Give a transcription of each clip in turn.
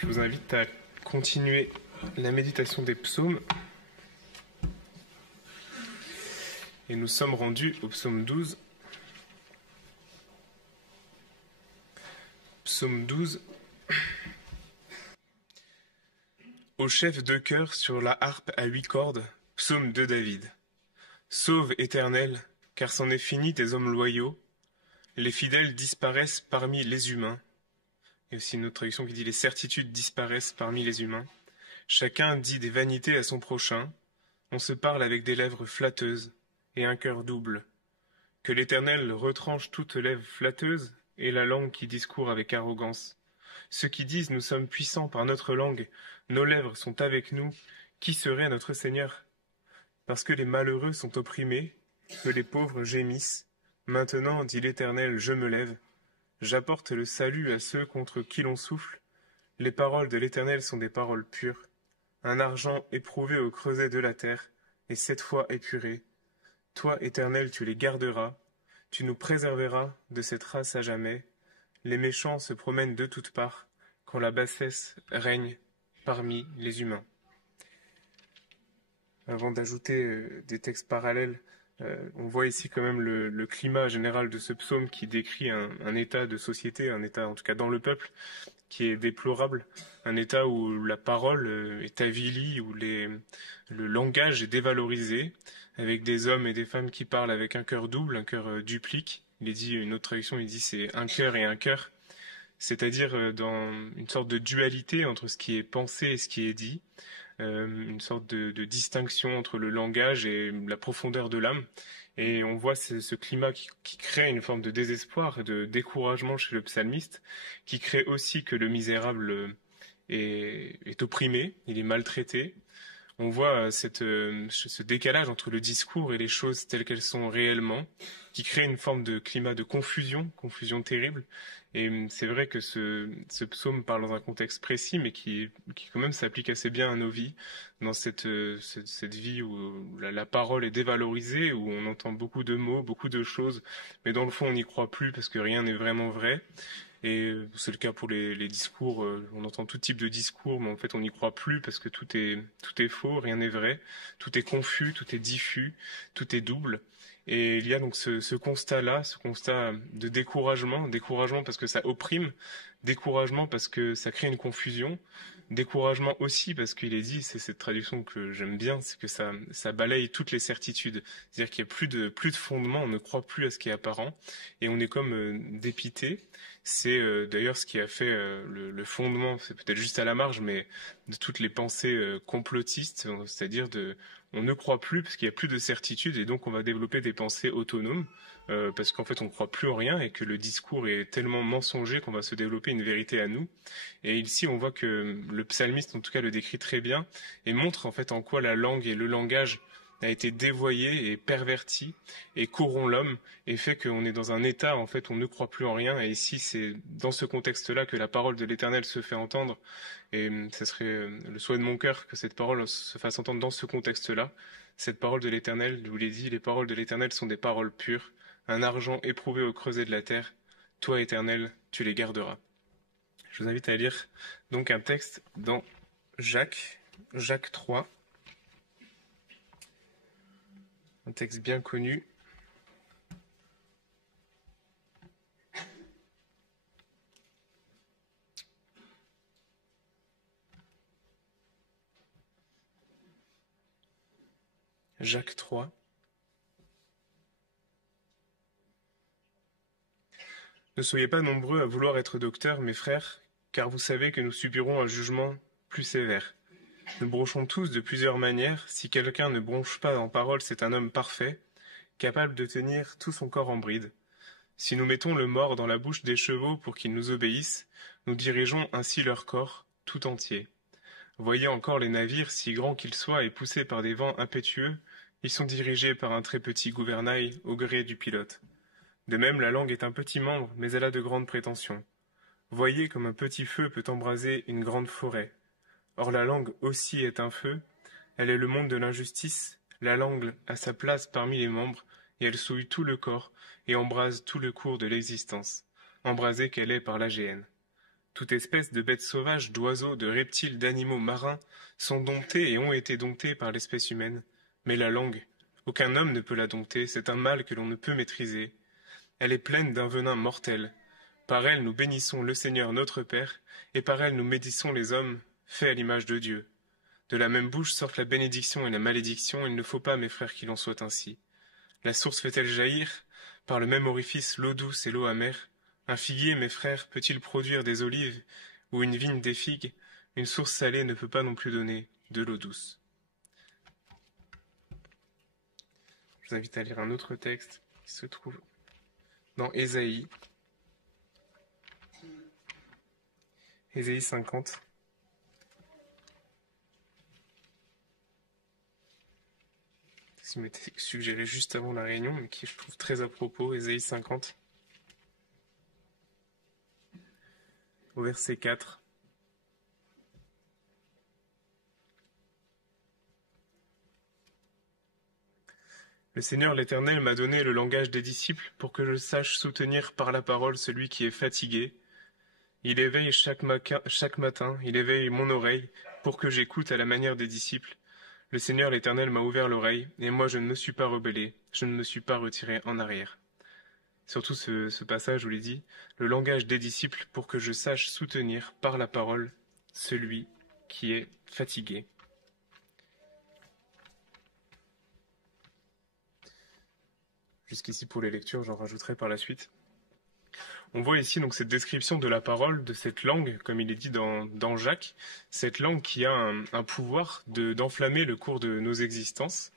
Je vous invite à continuer la méditation des psaumes. Et nous sommes rendus au psaume 12. Psaume 12. Au chef de chœur sur la harpe à 8 cordes, psaume de David. Sauve, Éternel, car c'en est fini tes hommes loyaux. Les fidèles disparaissent parmi les humains. Il y a aussi une autre traduction qui dit les certitudes disparaissent parmi les humains. Chacun dit des vanités à son prochain. On se parle avec des lèvres flatteuses et un cœur double. Que l'Éternel retranche toute lèvre flatteuse et la langue qui discourt avec arrogance. Ceux qui disent nous sommes puissants par notre langue, nos lèvres sont avec nous, qui serait notre Seigneur? Parce que les malheureux sont opprimés, que les pauvres gémissent. Maintenant, dit l'Éternel, je me lève. J'apporte le salut à ceux contre qui l'on souffle. Les paroles de l'Éternel sont des paroles pures. Un argent éprouvé au creuset de la terre, et 7 fois épuré. Toi, Éternel, tu les garderas. Tu nous préserveras de cette race à jamais. Les méchants se promènent de toutes parts, quand la bassesse règne parmi les humains. Avant d'ajouter des textes parallèles, on voit ici quand même le climat général de ce psaume qui décrit un état de société, un état en tout cas dans le peuple, qui est déplorable, un état où la parole est avilie, où le langage est dévalorisé, avec des hommes et des femmes qui parlent avec un cœur double, un cœur duplique. Il est dit, une autre traduction, il dit c'est un cœur et un cœur, c'est-à-dire dans une sorte de dualité entre ce qui est pensé et ce qui est dit, une sorte de distinction entre le langage et la profondeur de l'âme. Et on voit ce climat qui crée une forme de désespoir et de découragement chez le psalmiste, qui crée aussi que le misérable est opprimé, il est maltraité. On voit ce décalage entre le discours et les choses telles qu'elles sont réellement, qui crée une forme de climat de confusion terrible. Et c'est vrai que ce psaume parle dans un contexte précis, mais qui quand même s'applique assez bien à nos vies, dans cette vie où la parole est dévalorisée, où on entend beaucoup de mots, beaucoup de choses, mais dans le fond on n'y croit plus parce que rien n'est vraiment vrai. Et c'est le cas pour les discours, on entend tout type de discours, mais en fait on n'y croit plus parce que tout est faux, rien n'est vrai, tout est confus, tout est diffus, tout est double. Et il y a donc ce constat-là, ce constat de découragement parce que ça opprime, découragement parce que ça crée une confusion, découragement aussi parce qu'il est dit, c'est cette traduction que j'aime bien, c'est que ça balaye toutes les certitudes. C'est-à-dire qu'il n'y a plus de fondement, on ne croit plus à ce qui est apparent, et on est comme dépité. C'est d'ailleurs ce qui a fait le fondement, c'est peut-être juste à la marge, mais de toutes les pensées complotistes, c'est-à-dire on ne croit plus parce qu'il n'y a plus de certitude et donc on va développer des pensées autonomes parce qu'en fait on ne croit plus en rien et que le discours est tellement mensonger qu'on va se développer une vérité à nous. Et ici on voit que le psalmiste en tout cas le décrit très bien et montre en fait en quoi la langue et le langage a été dévoyé et perverti et corrompt l'homme et fait qu'on est dans un état en fait où on ne croit plus en rien. Et ici c'est dans ce contexte-là que la parole de l'Éternel se fait entendre. Et ce serait le souhait de mon cœur que cette parole se fasse entendre dans ce contexte-là. Cette parole de l'Éternel, je vous l'ai dit, les paroles de l'Éternel sont des paroles pures, un argent éprouvé au creuset de la terre. Toi, Éternel, tu les garderas. Je vous invite à lire donc un texte dans Jacques 3. Un texte bien connu. Jacques 3. Ne soyez pas nombreux à vouloir être docteurs, mes frères, car vous savez que nous subirons un jugement plus sévère. Nous bronchons tous de plusieurs manières. Si quelqu'un ne bronche pas en parole, c'est un homme parfait, capable de tenir tout son corps en bride. Si nous mettons le mors dans la bouche des chevaux pour qu'ils nous obéissent, nous dirigeons ainsi leur corps tout entier. Voyez encore les navires, si grands qu'ils soient et poussés par des vents impétueux, ils sont dirigés par un très petit gouvernail au gré du pilote. De même, la langue est un petit membre, mais elle a de grandes prétentions. Voyez comme un petit feu peut embraser une grande forêt. Or la langue aussi est un feu, elle est le monde de l'injustice, la langue a sa place parmi les membres, et elle souille tout le corps, et embrase tout le cours de l'existence, embrasée qu'elle est par la géhenne. Toute espèce de bêtes sauvages, d'oiseaux, de reptiles, d'animaux marins sont domptés et ont été domptés par l'espèce humaine. Mais la langue, aucun homme ne peut la dompter, c'est un mal que l'on ne peut maîtriser. Elle est pleine d'un venin mortel. Par elle nous bénissons le Seigneur notre Père, et par elle nous médissons les hommes, faits à l'image de Dieu. De la même bouche sortent la bénédiction et la malédiction, il ne faut pas, mes frères, qu'il en soit ainsi. La source fait-elle jaillir, par le même orifice, l'eau douce et l'eau amère? Un figuier, mes frères, peut-il produire des olives, ou une vigne des figues? Une source salée ne peut pas non plus donner de l'eau douce. Je vous invite à lire un autre texte qui se trouve dans Ésaïe. Ésaïe 50. Ce qui m'était suggéré juste avant la réunion, mais qui je trouve très à propos, Ésaïe 50. Au verset 4. Le Seigneur l'Éternel m'a donné le langage des disciples pour que je sache soutenir par la parole celui qui est fatigué. Il éveille chaque matin, il éveille mon oreille pour que j'écoute à la manière des disciples. Le Seigneur l'Éternel m'a ouvert l'oreille, et moi je ne me suis pas rebellé, je ne me suis pas retiré en arrière. Surtout ce passage où il dit « Le langage des disciples pour que je sache soutenir par la parole celui qui est fatigué ». Jusqu'ici pour les lectures, j'en rajouterai par la suite. On voit ici donc cette description de la parole, de cette langue, comme il est dit dans Jacques, cette langue qui a un pouvoir d'enflammer le cours de nos existences.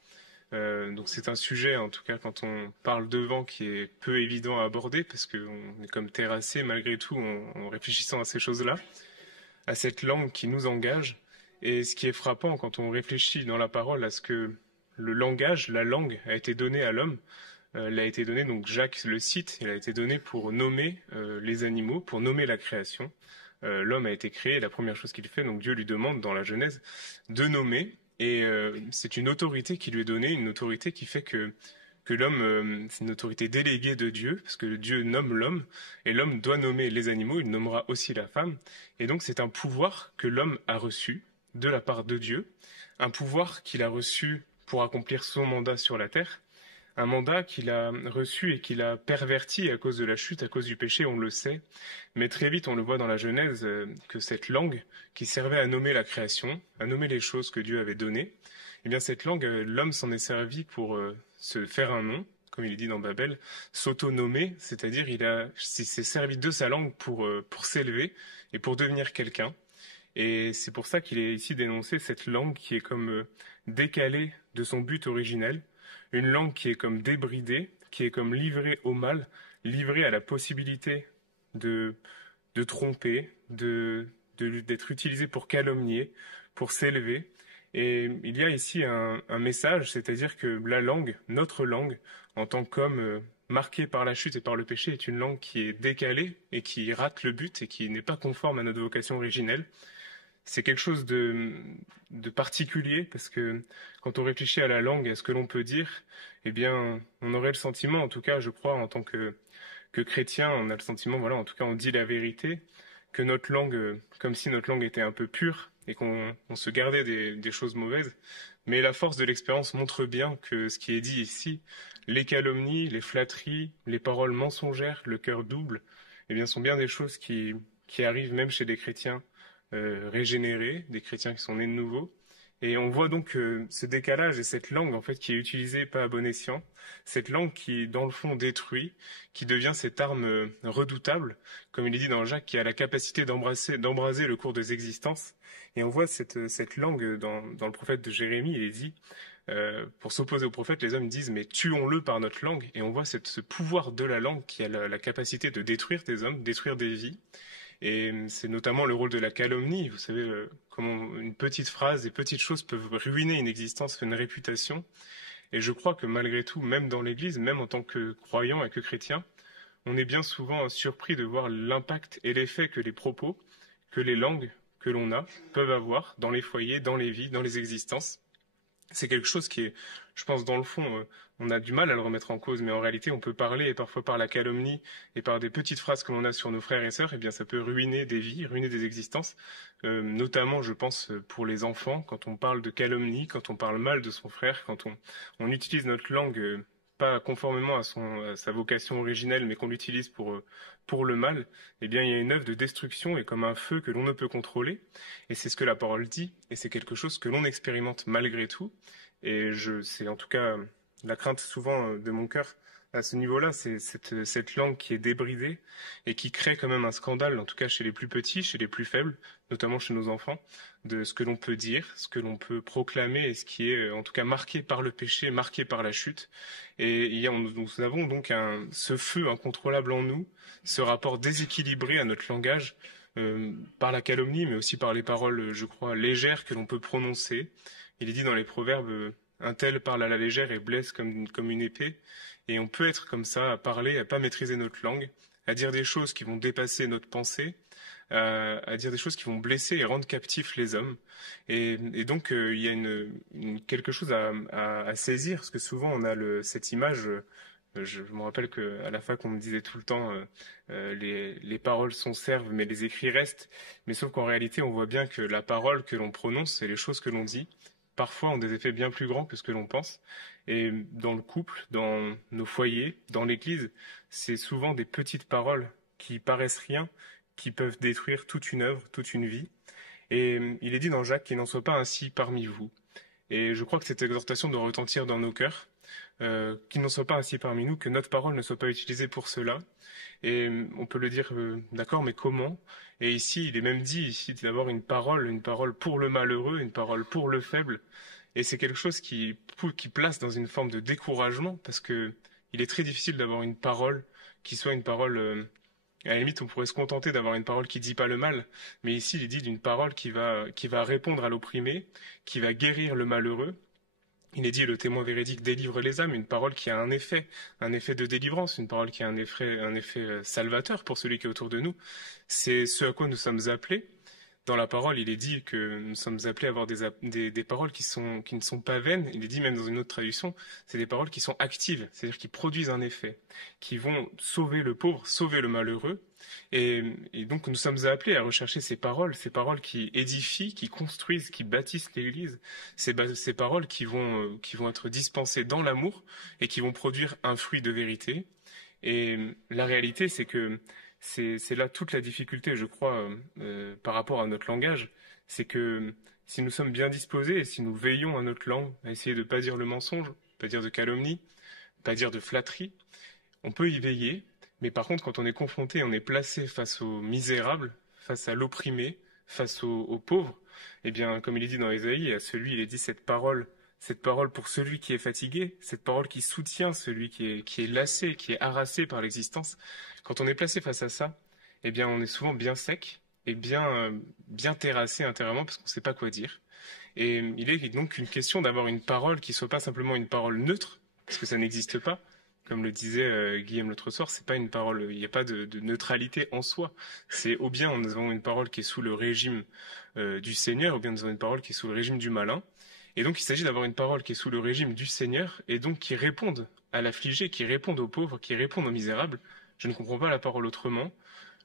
Donc c'est un sujet, en tout cas quand on parle de vent, qui est peu évident à aborder, parce qu'on est comme terrassé malgré tout en réfléchissant à ces choses-là, à cette langue qui nous engage. Et ce qui est frappant quand on réfléchit dans la parole à ce que le langage, la langue, a été donné à l'homme, elle a été donnée, donc Jacques le cite, elle a été donnée pour nommer les animaux, pour nommer la création. L'homme a été créé, la première chose qu'il fait, donc Dieu lui demande dans la Genèse de nommer, et c'est une autorité qui lui est donnée, une autorité qui fait que l'homme, c'est une autorité déléguée de Dieu, parce que Dieu nomme l'homme, et l'homme doit nommer les animaux, il nommera aussi la femme, et donc c'est un pouvoir que l'homme a reçu de la part de Dieu, un pouvoir qu'il a reçu pour accomplir son mandat sur la terre, un mandat qu'il a reçu et qu'il a perverti à cause de la chute, à cause du péché, on le sait. Mais très vite, on le voit dans la Genèse, que cette langue qui servait à nommer la création, à nommer les choses que Dieu avait données, eh bien cette langue, l'homme s'en est servi pour se faire un nom, comme il est dit dans Babel, s'auto-nommer, c'est-à-dire il s'est servi de sa langue pour s'élever et pour devenir quelqu'un. Et c'est pour ça qu'il est ici dénoncé cette langue qui est comme décalée de son but originel, une langue qui est comme débridée, qui est comme livrée au mal, livrée à la possibilité de tromper, d'être utilisée pour calomnier, pour s'élever. Et il y a ici un message, c'est-à-dire que la langue, notre langue, en tant qu'homme marqué par la chute et par le péché, est une langue qui est décalée et qui rate le but et qui n'est pas conforme à notre vocation originelle. C'est quelque chose de particulier parce que quand on réfléchit à la langue et à ce que l'on peut dire, eh bien, on aurait le sentiment, en tout cas, je crois, en tant que chrétien, on a le sentiment, voilà, en tout cas, on dit la vérité, que notre langue, comme si notre langue était un peu pure et qu'on se gardait des choses mauvaises. Mais la force de l'expérience montre bien que ce qui est dit ici, les calomnies, les flatteries, les paroles mensongères, le cœur double, eh bien, sont bien des choses qui arrivent même chez des chrétiens régénérés, des chrétiens qui sont nés de nouveau. Et on voit donc ce décalage et cette langue en fait qui est utilisée pas à bon escient, cette langue qui dans le fond détruit, qui devient cette arme redoutable, comme il est dit dans Jacques, qui a la capacité d'embraser le cours des existences. Et on voit cette langue dans le prophète de Jérémie, il est dit, pour s'opposer au prophète, les hommes disent mais tuons-le par notre langue. Et on voit ce pouvoir de la langue qui a la capacité de détruire des hommes, détruire des vies. Et c'est notamment le rôle de la calomnie. Vous savez comment une petite phrase, des petites choses peuvent ruiner une existence, une réputation. Et je crois que malgré tout, même dans l'Église, même en tant que croyant et que chrétien, on est bien souvent surpris de voir l'impact et l'effet que les propos, que les langues que l'on a peuvent avoir dans les foyers, dans les vies, dans les existences. C'est quelque chose qui est, je pense, dans le fond, on a du mal à le remettre en cause, mais en réalité, on peut parler, et parfois par la calomnie et par des petites phrases que l'on a sur nos frères et sœurs, eh bien, ça peut ruiner des vies, ruiner des existences. Notamment, je pense, pour les enfants, quand on parle de calomnie, quand on parle mal de son frère, quand on utilise notre langue pas conformément à sa vocation originelle, mais qu'on l'utilise pour le mal, eh bien, il y a une œuvre de destruction et comme un feu que l'on ne peut contrôler. Et c'est ce que la parole dit, et c'est quelque chose que l'on expérimente malgré tout. Et c'est en tout cas la crainte souvent de mon cœur à ce niveau-là, c'est cette langue qui est débridée et qui crée quand même un scandale, en tout cas chez les plus petits, chez les plus faibles, notamment chez nos enfants, de ce que l'on peut dire, ce que l'on peut proclamer et ce qui est en tout cas marqué par le péché, marqué par la chute. Et nous avons donc ce feu incontrôlable en nous, ce rapport déséquilibré à notre langage, par la calomnie, mais aussi par les paroles, je crois, légères que l'on peut prononcer. Il est dit dans les proverbes, un tel parle à la légère et blesse comme une épée. Et on peut être comme ça, à parler, à pas maîtriser notre langue, à dire des choses qui vont dépasser notre pensée, à dire des choses qui vont blesser et rendre captifs les hommes. Et donc, il y a quelque chose à saisir, parce que souvent on a cette image. Je me rappelle qu'à la fac, on me disait tout le temps les paroles sont serves, mais les écrits restent. Mais sauf qu'en réalité, on voit bien que la parole que l'on prononce et les choses que l'on dit, parfois ont des effets bien plus grands que ce que l'on pense. Et dans le couple, dans nos foyers, dans l'Église, c'est souvent des petites paroles qui paraissent rien, qui peuvent détruire toute une œuvre, toute une vie. Et il est dit dans Jacques qu'il n'en soit pas ainsi parmi vous. Et je crois que cette exhortation doit retentir dans nos cœurs, qu'il n'en soit pas ainsi parmi nous, que notre parole ne soit pas utilisée pour cela. Et on peut le dire, d'accord, mais comment? Et ici, il est même dit ici d'avoir une parole pour le malheureux, une parole pour le faible. Et c'est quelque chose qui place dans une forme de découragement, parce que il est très difficile d'avoir une parole qui soit une parole. À la limite, on pourrait se contenter d'avoir une parole qui dit pas le mal, mais ici, il est dit d'une parole qui va répondre à l'opprimé, qui va guérir le malheureux. Il est dit, le témoin véridique délivre les âmes, une parole qui a un effet de délivrance, une parole qui a un effet salvateur pour celui qui est autour de nous. C'est ce à quoi nous sommes appelés. Dans la parole, il est dit que nous sommes appelés à avoir des paroles qui ne sont pas vaines. Il est dit même dans une autre traduction, c'est des paroles qui sont actives, c'est-à-dire qui produisent un effet, qui vont sauver le pauvre, sauver le malheureux. Et donc nous sommes appelés à rechercher ces paroles qui édifient, qui construisent, qui bâtissent l'Église, ces paroles qui vont être dispensées dans l'amour et qui vont produire un fruit de vérité. Et la réalité, c'est que c'est là toute la difficulté, je crois, par rapport à notre langage. C'est que si nous sommes bien disposés et si nous veillons à notre langue, à essayer de ne pas dire le mensonge, pas dire de calomnie, pas dire de flatterie, on peut y veiller. Mais par contre, quand on est confronté, on est placé face aux misérables, face à l'opprimé, face aux pauvres, eh bien, comme il est dit dans Ésaïe, à celui, il est dit cette parole pour celui qui est fatigué, cette parole qui soutient celui qui est lassé, qui est harassé par l'existence. Quand on est placé face à ça, eh bien, on est souvent bien sec et bien terrassé intérieurement parce qu'on ne sait pas quoi dire. Et il est donc une question d'avoir une parole qui soit pas simplement une parole neutre, parce que ça n'existe pas. Comme le disait Guillaume l'autre soir, c'est pas une parole, il n'y a pas de neutralité en soi. C'est ou bien nous avons une parole qui est sous le régime du Seigneur, ou bien nous avons une parole qui est sous le régime du malin. Et donc il s'agit d'avoir une parole qui est sous le régime du Seigneur, et donc qui réponde à l'affligé, qui réponde aux pauvres, qui réponde aux misérables. Je ne comprends pas la parole autrement.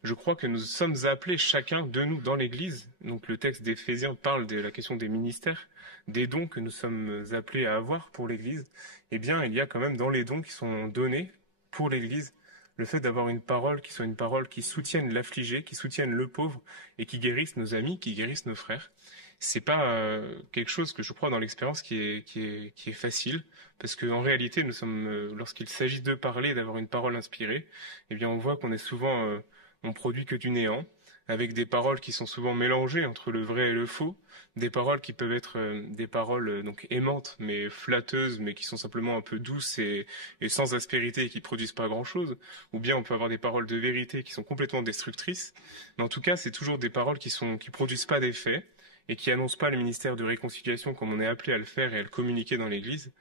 Je crois que nous sommes appelés chacun de nous dans l'Église. Donc le texte d'Éphésiens parle de la question des ministères, des dons que nous sommes appelés à avoir pour l'Église. Eh bien, il y a quand même dans les dons qui sont donnés pour l'Église le fait d'avoir une parole qui soit une parole qui soutienne l'affligé, qui soutienne le pauvre et qui guérisse nos amis, qui guérisse nos frères. C'est pas quelque chose que je crois dans l'expérience qui est facile, parce qu'en réalité, nous sommes, lorsqu'il s'agit de parler, d'avoir une parole inspirée, eh bien, on voit qu'on est souvent on produit que du néant, avec des paroles qui sont souvent mélangées entre le vrai et le faux, des paroles qui peuvent être des paroles donc aimantes mais flatteuses, mais qui sont simplement un peu douces et sans aspérité et qui produisent pas grand-chose, ou bien on peut avoir des paroles de vérité qui sont complètement destructrices. Mais en tout cas, c'est toujours des paroles qui produisent pas d'effet et qui annoncent pas le ministère de réconciliation comme on est appelé à le faire et à le communiquer dans l'Église.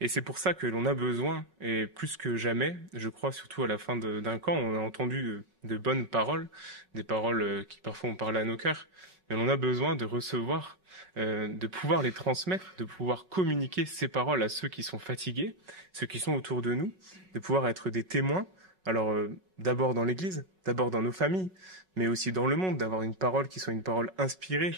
Et c'est pour ça que l'on a besoin, et plus que jamais, je crois surtout à la fin d'un camp, on a entendu de bonnes paroles, des paroles qui parfois ont parlé à nos cœurs, mais on a besoin de recevoir, de pouvoir les transmettre, de pouvoir communiquer ces paroles à ceux qui sont fatigués, ceux qui sont autour de nous, de pouvoir être des témoins. Alors, d'abord dans l'Église, d'abord dans nos familles, mais aussi dans le monde, d'avoir une parole qui soit une parole inspirée,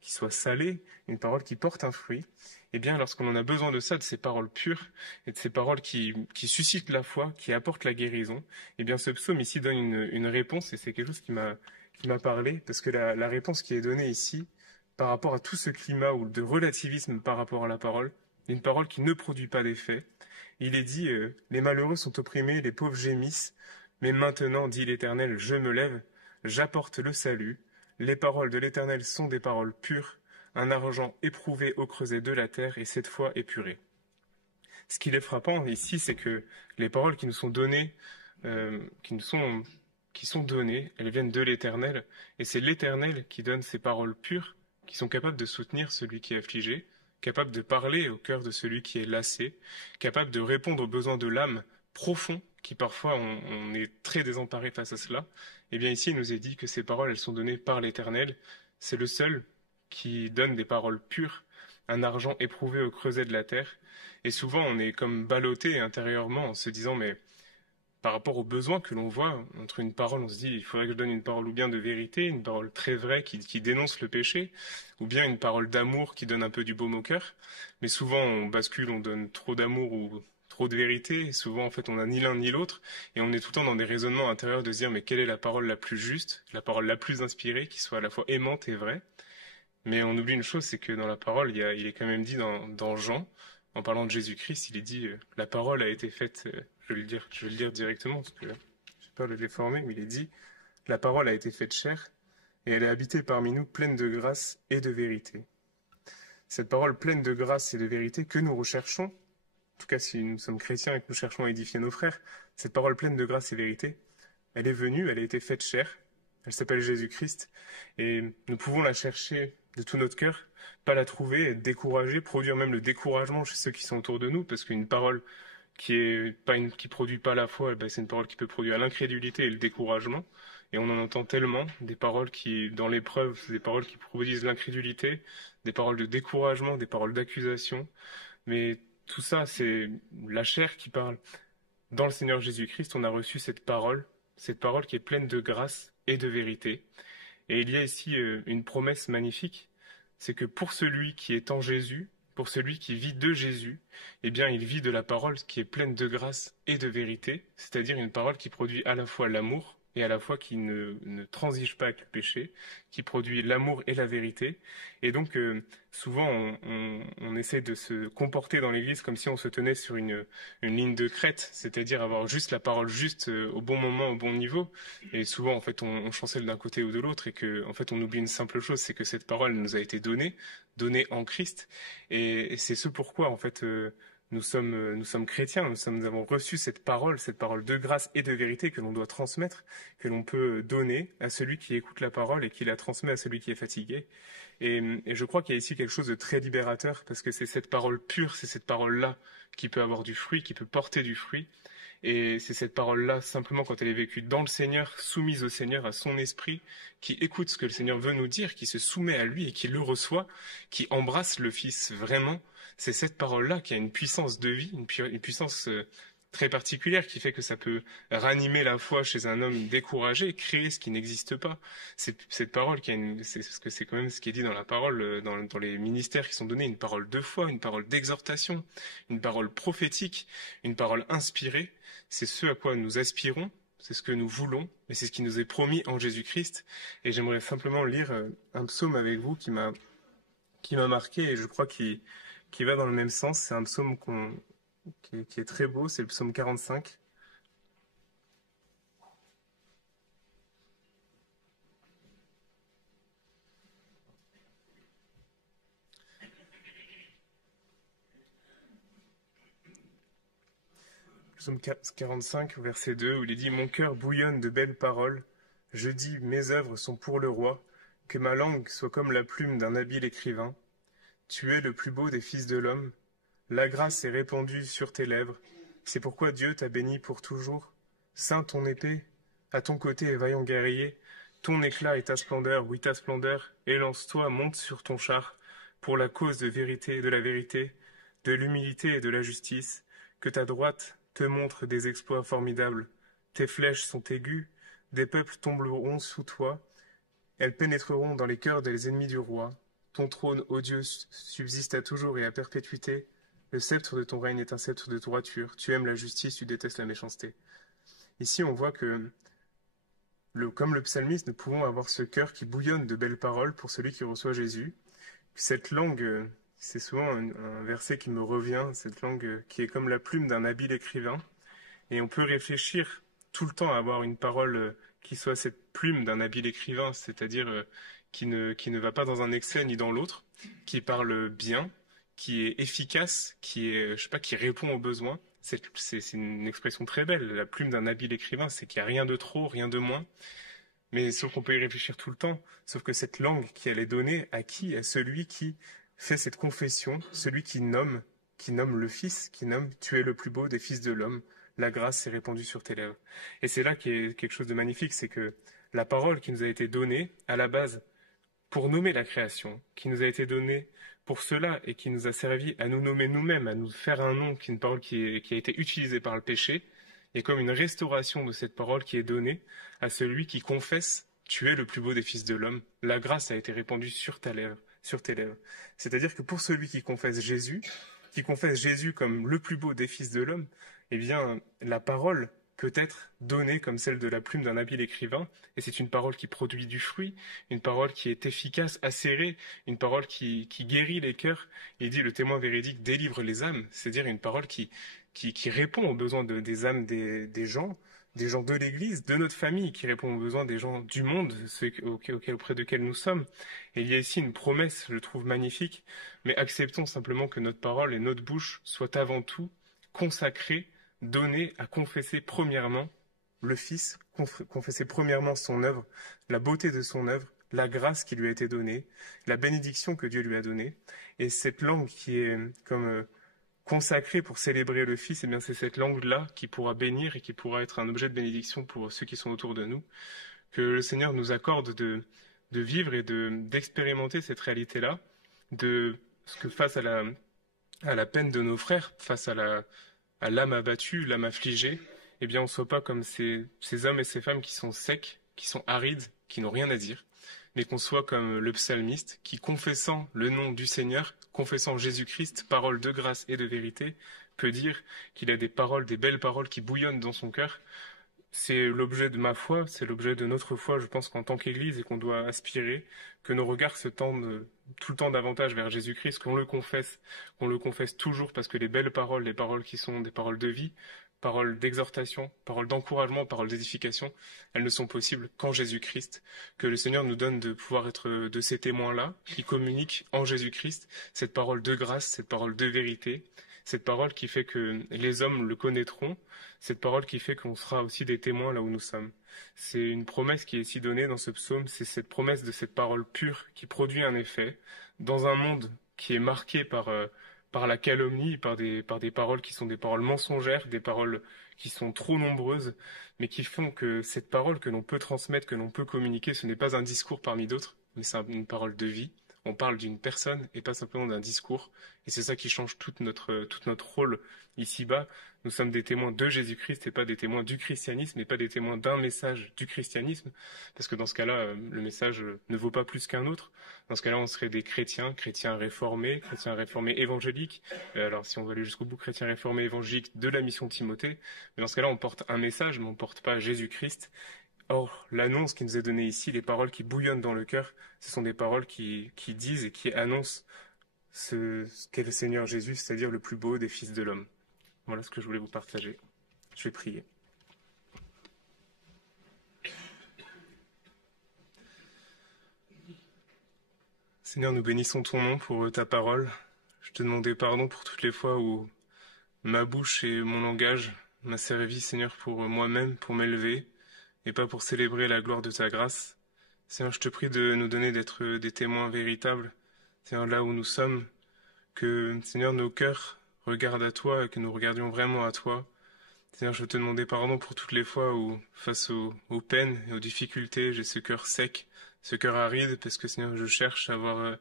qui soit salée, une parole qui porte un fruit. Eh bien, lorsqu'on en a besoin de ça, de ces paroles pures, et de ces paroles qui suscitent la foi, qui apportent la guérison, eh bien, ce psaume ici donne une réponse, et c'est quelque chose qui m'a parlé, parce que la réponse qui est donnée ici, par rapport à tout ce climat ou de relativisme par rapport à la parole, une parole qui ne produit pas d'effet, il est dit, les malheureux sont opprimés, les pauvres gémissent, mais maintenant, dit l'Éternel, je me lève, j'apporte le salut, les paroles de l'Éternel sont des paroles pures, un argent éprouvé au creuset de la terre et cette fois épuré. Ce qui est frappant ici, c'est que les paroles qui nous sont données, qui sont données, elles viennent de l'Éternel, et c'est l'Éternel qui donne ces paroles pures, qui sont capables de soutenir celui qui est affligé, capables de parler au cœur de celui qui est lassé, capables de répondre aux besoins de l'âme profonds, qui parfois on est très désemparé face à cela. Et bien ici, il nous est dit que ces paroles, elles sont données par l'Éternel. C'est le seul qui donne des paroles pures, un argent éprouvé au creuset de la terre. Et souvent, on est comme ballotté intérieurement en se disant, mais par rapport aux besoins que l'on voit, entre une parole, on se dit, il faudrait que je donne une parole ou bien de vérité, une parole très vraie qui dénonce le péché, ou bien une parole d'amour qui donne un peu du baume au cœur. Mais souvent, on bascule, on donne trop d'amour ou trop de vérité, et souvent, en fait, on n'a ni l'un ni l'autre, et on est tout le temps dans des raisonnements intérieurs de se dire, mais quelle est la parole la plus juste, la parole la plus inspirée, qui soit à la fois aimante et vraie. Mais on oublie une chose, c'est que dans la parole, il est quand même dit dans Jean, en parlant de Jésus-Christ, il est dit la parole a été faite, je vais le dire directement, parce que je ne vais pas le déformer, mais il est dit la parole a été faite chair, et elle est habitée parmi nous pleine de grâce et de vérité. Cette parole pleine de grâce et de vérité que nous recherchons, en tout cas si nous sommes chrétiens et que nous cherchons à édifier nos frères, cette parole pleine de grâce et vérité, elle est venue, elle a été faite chair, elle s'appelle Jésus-Christ, et nous pouvons la chercher de tout notre cœur, pas la trouver, être découragé, produire même le découragement chez ceux qui sont autour de nous, parce qu'une parole qui produit pas la foi, ben c'est une parole qui peut produire l'incrédulité et le découragement. Et on en entend tellement, des paroles qui, dans l'épreuve, des paroles qui produisent l'incrédulité, des paroles de découragement, des paroles d'accusation. Mais tout ça, c'est la chair qui parle. Dans le Seigneur Jésus-Christ, on a reçu cette parole qui est pleine de grâce et de vérité. Et il y a ici une promesse magnifique, c'est que pour celui qui est en Jésus, pour celui qui vit de Jésus, eh bien il vit de la parole qui est pleine de grâce et de vérité, c'est-à-dire une parole qui produit à la fois l'amour et à la fois qui ne transige pas avec le péché, qui produit l'amour et la vérité. Et donc souvent on essaie de se comporter dans l'Église comme si on se tenait sur une ligne de crête, c'est-à-dire avoir juste la parole juste au bon moment, au bon niveau. Et souvent en fait on chancelle d'un côté ou de l'autre et que en fait on oublie une simple chose, c'est que cette parole nous a été donnée en Christ. Et c'est ce pourquoi en fait nous sommes chrétiens, nous avons reçu cette parole de grâce et de vérité que l'on doit transmettre, que l'on peut donner à celui qui écoute la parole et qui la transmet à celui qui est fatigué. Et je crois qu'il y a ici quelque chose de très libérateur, parce que c'est cette parole pure, c'est cette parole-là qui peut avoir du fruit, qui peut porter du fruit. Et c'est cette parole-là, simplement quand elle est vécue dans le Seigneur, soumise au Seigneur, à son esprit, qui écoute ce que le Seigneur veut nous dire, qui se soumet à lui et qui le reçoit, qui embrasse le Fils vraiment. C'est cette parole-là qui a une puissance de vie, une puissance très particulière qui fait que ça peut ranimer la foi chez un homme découragé, créer ce qui n'existe pas. C'est cette parole c'est ce que c'est quand même ce qui est dit dans la parole, dans les ministères qui sont donnés, une parole de foi, une parole d'exhortation, une parole prophétique, une parole inspirée. C'est ce à quoi nous aspirons, c'est ce que nous voulons, et c'est ce qui nous est promis en Jésus-Christ. Et j'aimerais simplement lire un psaume avec vous qui m'a marqué, et je crois qu'il va dans le même sens. C'est un psaume qui est très beau, c'est le psaume 45. Psaume 45, verset 2, où il est dit « Mon cœur bouillonne de belles paroles, je dis, mes œuvres sont pour le roi, que ma langue soit comme la plume d'un habile écrivain. Tu es le plus beau des fils de l'homme, la grâce est répandue sur tes lèvres, c'est pourquoi Dieu t'a béni pour toujours. Saint ton épée, à ton côté vaillant guerrier, Ton éclat et ta splendeur, oui ta splendeur, élance-toi, monte sur ton char, pour la cause de la vérité, de l'humilité et de la justice, que ta droite te montre des exploits formidables. Tes flèches sont aiguës, des peuples tomberont sous toi, elles pénétreront dans les cœurs des ennemis du roi. Ton trône odieux subsiste à toujours et à perpétuité. Le sceptre de ton règne est un sceptre de droiture. Tu aimes la justice, tu détestes la méchanceté. Ici, on voit que, comme le psalmiste, nous pouvons avoir ce cœur qui bouillonne de belles paroles pour celui qui reçoit Jésus. Cette langue, c'est souvent un verset qui me revient, cette langue qui est comme la plume d'un habile écrivain. Et on peut réfléchir tout le temps à avoir une parole qui soit cette plume d'un habile écrivain, c'est-à-dire qui ne va pas dans un excès ni dans l'autre, qui parle bien, qui est efficace, qui est, je sais pas, qui répond aux besoins. C'est une expression très belle. La plume d'un habile écrivain, c'est qu'il n'y a rien de trop, rien de moins. Mais sauf qu'on peut y réfléchir tout le temps. Sauf que cette langue qui elle est donnée à qui? À celui qui fait cette confession, celui qui nomme le Fils, qui nomme Tu es le plus beau des fils de l'homme. La grâce s'est répandue sur tes lèvres. Et c'est là qu'il y a quelque chose de magnifique, c'est que la parole qui nous a été donnée à la base pour nommer la création, qui nous a été donnée pour cela et qui nous a servi à nous nommer nous-mêmes, à nous faire un nom, qui est une parole qui a été utilisée par le péché, et comme une restauration de cette parole qui est donnée à celui qui confesse Tu es le plus beau des fils de l'homme. La grâce a été répandue sur ta lèvre, sur tes lèvres. C'est-à-dire que pour celui qui confesse Jésus comme le plus beau des fils de l'homme, eh bien, la parole peut être donnée comme celle de la plume d'un habile écrivain, et c'est une parole qui produit du fruit, une parole qui est efficace, acérée, une parole qui guérit les cœurs. Il dit le témoin véridique délivre les âmes, c'est-à-dire une parole qui répond aux besoins des âmes des gens de l'Église, de notre famille, qui répond aux besoins des gens du monde, ceux auprès desquels nous sommes. Et il y a ici une promesse, je trouve magnifique, mais acceptons simplement que notre parole et notre bouche soient avant tout consacrées, données à confesser premièrement le Fils, confesser premièrement son œuvre, la beauté de son œuvre, la grâce qui lui a été donnée, la bénédiction que Dieu lui a donnée. Et cette langue qui est comme consacrée pour célébrer le Fils, eh bien c'est cette langue-là qui pourra bénir et qui pourra être un objet de bénédiction pour ceux qui sont autour de nous. Que le Seigneur nous accorde de vivre et d'expérimenter cette réalité-là, de ce que face à la peine de nos frères, face à l'âme abattue, l'âme affligée, eh bien on ne soit pas comme ces hommes et ces femmes qui sont secs, qui sont arides, qui n'ont rien à dire, mais qu'on soit comme le psalmiste qui, confessant le nom du Seigneur, confessant Jésus-Christ, parole de grâce et de vérité, peut dire qu'il a des paroles, des belles paroles qui bouillonnent dans son cœur. C'est l'objet de ma foi, c'est l'objet de notre foi, je pense qu'en tant qu'Église, et qu'on doit aspirer, que nos regards se tendent tout le temps davantage vers Jésus-Christ, qu'on le confesse toujours, parce que les belles paroles, les paroles qui sont des paroles de vie, paroles d'exhortation, paroles d'encouragement, paroles d'édification, elles ne sont possibles qu'en Jésus-Christ, que le Seigneur nous donne de pouvoir être de ces témoins-là, qui communiquent en Jésus-Christ cette parole de grâce, cette parole de vérité, cette parole qui fait que les hommes le connaîtront, cette parole qui fait qu'on sera aussi des témoins là où nous sommes. C'est une promesse qui est ici donnée dans ce psaume, c'est cette promesse de cette parole pure qui produit un effet dans un monde qui est marqué par la calomnie, par des paroles qui sont des paroles mensongères, des paroles qui sont trop nombreuses, mais qui font que cette parole que l'on peut transmettre, que l'on peut communiquer, ce n'est pas un discours parmi d'autres, mais c'est une parole de vie. On parle d'une personne et pas simplement d'un discours. Et c'est ça qui change tout notre rôle ici-bas. Nous sommes des témoins de Jésus-Christ et pas des témoins du christianisme et pas des témoins d'un message du christianisme. Parce que dans ce cas-là, le message ne vaut pas plus qu'un autre. Dans ce cas-là, on serait des chrétiens réformés évangéliques. Alors, si on veut aller jusqu'au bout, chrétiens réformés évangéliques de la mission de Timothée. Mais dans ce cas-là, on porte un message, mais on ne porte pas Jésus-Christ. Or, l'annonce qui nous est donnée ici, les paroles qui bouillonnent dans le cœur, ce sont des paroles qui disent et qui annoncent ce qu'est le Seigneur Jésus, c'est-à-dire le plus beau des fils de l'homme. Voilà ce que je voulais vous partager. Je vais prier. Seigneur, nous bénissons ton nom pour ta parole. Je te demandais pardon pour toutes les fois où ma bouche et mon langage m'a servi, Seigneur, pour moi-même, pour m'élever, et pas pour célébrer la gloire de ta grâce. Seigneur, je te prie de nous donner d'être des témoins véritables, Seigneur, là où nous sommes, que, Seigneur, nos cœurs regardent à toi et que nous regardions vraiment à toi, Seigneur, je veux te demander pardon pour toutes les fois où, face aux peines et aux difficultés, j'ai ce cœur sec, ce cœur aride, parce que Seigneur, je cherche à avoir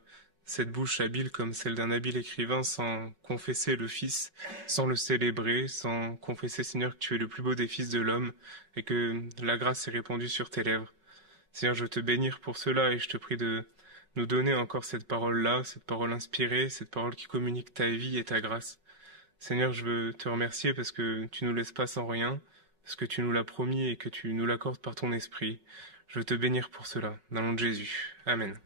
cette bouche habile comme celle d'un habile écrivain sans confesser le Fils, sans le célébrer, sans confesser, Seigneur, que tu es le plus beau des fils de l'homme et que la grâce est répandue sur tes lèvres. Seigneur, je veux te bénir pour cela et je te prie de nous donner encore cette parole-là, cette parole inspirée, cette parole qui communique ta vie et ta grâce. Seigneur, je veux te remercier parce que tu nous laisses pas sans rien, parce que tu nous l'as promis et que tu nous l'accordes par ton esprit. Je veux te bénir pour cela, dans le nom de Jésus. Amen.